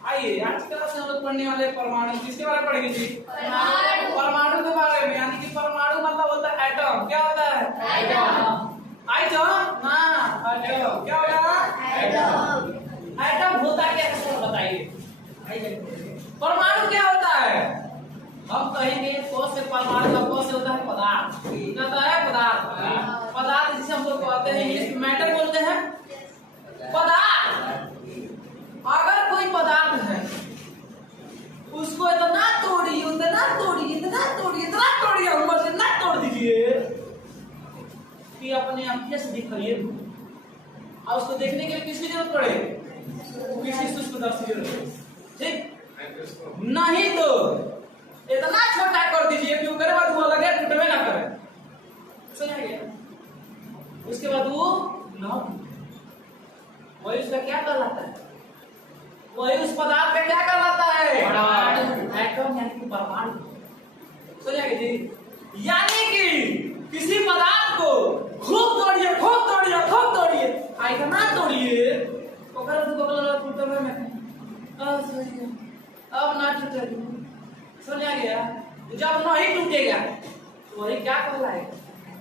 आइए आज की क्लास में हम लोग पढ़ने वाले परमाणु। किसके बारे में पढ़ेंगे जी? परमाणु के बारे में। यानी कि परमाणु मतलब होता है एटम। क्या होता है? एटम। एटम हाँ एटम क्या होगा? एटम। एटम होता क्या है सर बताइए। परमाणु क्या होता है? हम कहेंगे को से परमाणु का को से होता है पदार्थ। क्या होता है? पदार्थ। पदार्थ जिसे हम लोग कहते हैं इंग्लिश में मैटर बोलते हैं। पदार्थ अगर कोई पदार्थ है उसको इतना तोड़िए उतना तोड़िए इतना तोड़िए इतना तोड़िए ऊपर से इतना तोड़ दीजिए कि अपने आंखें से दिखाइए और उसको देखने के लिए किसकी जरूरत पड़े? किसी सूक्ष्मदर्शी की जरूरत। ठीक नहीं तो इतना छोटा कर दीजिए कि उसके बाद वो लगे टूटवे ना करे। समझ गया? उसके बाद वो ना वही उसका क्या कहलाता है? वही उस पदार्थ का क्या कहलाता है? एटम यानी कि परमाणु। समझ गए जी? यानी कि किसी पदार्थ को खूब तोड़िए खूब तोड़िए खूब तोड़िए इतना तोड़िए अब ना टूटेगा। समझ आ गया? जब नहीं टूटेगा तो वही क्या कहलाएगा?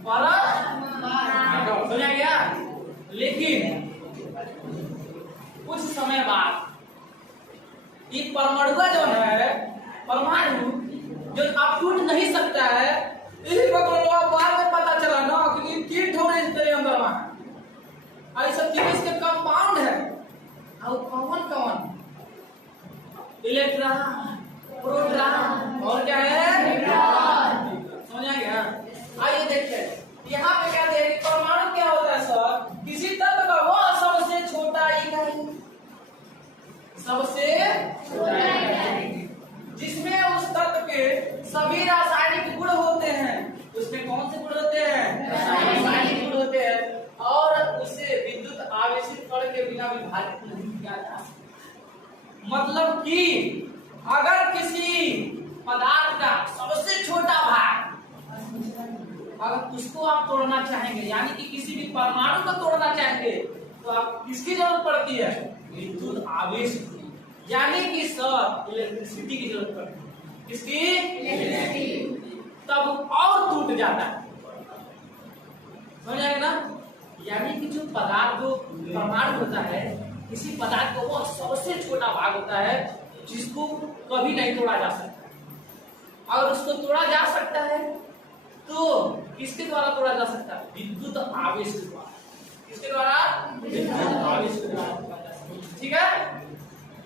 परमाणु। समझ आ गया? लेकिन कुछ समय बाद ये परमाणु जो है परमाणु जो अब टूट नहीं सकता है इसी बाद में पता चला ना कि तीन ठोरे इस तरह अंदर में ऐसा तीन इसके कंपाउंड है। और कौन कौन? इलेक्ट्रॉन प्रोटॉन और क्या है? न्यूट्रॉन। समझ आ गया? आइए देखिए यहाँ पे क्या दे परमाणु क्या होता है सर? किसी तत्व का वो सबसे छोटा इकाई सबसे जिसमें उस तत्व के सभी रासायनिक गुण होते हैं। उसमें कौन से गुण होते हैं? रासायनिक गुण होते हैं और उसे विद्युत आवेशित कण के बिना विभाजित नहीं किया जा सकता। मतलब कि अगर किसी पदार्थ का सबसे छोटा भाग अगर उसको आप तोड़ना चाहेंगे यानी कि किसी भी परमाणु को तोड़ना चाहेंगे तो आप किसकी जरूरत पड़ती है? विद्युत आवेश की यानी कि सर इलेक्ट्रिसिटी की जरूरत पड़ती है। किसकी? इलेक्ट्रिसिटी। तब और टूट जाता है। समझ आएगा ना? यानी कि जो पदार्थ जो परमाणु होता है किसी पदार्थ का वो सबसे छोटा भाग होता है जिसको कभी नहीं तोड़ा जा सकता। अगर उसको तोड़ा जा सकता है तो किसके द्वारा तोड़ा जा सकता है? विद्युत आवेश के द्वारा। किसके द्वारा? विद्युत आवेश के द्वारा। ठीक है?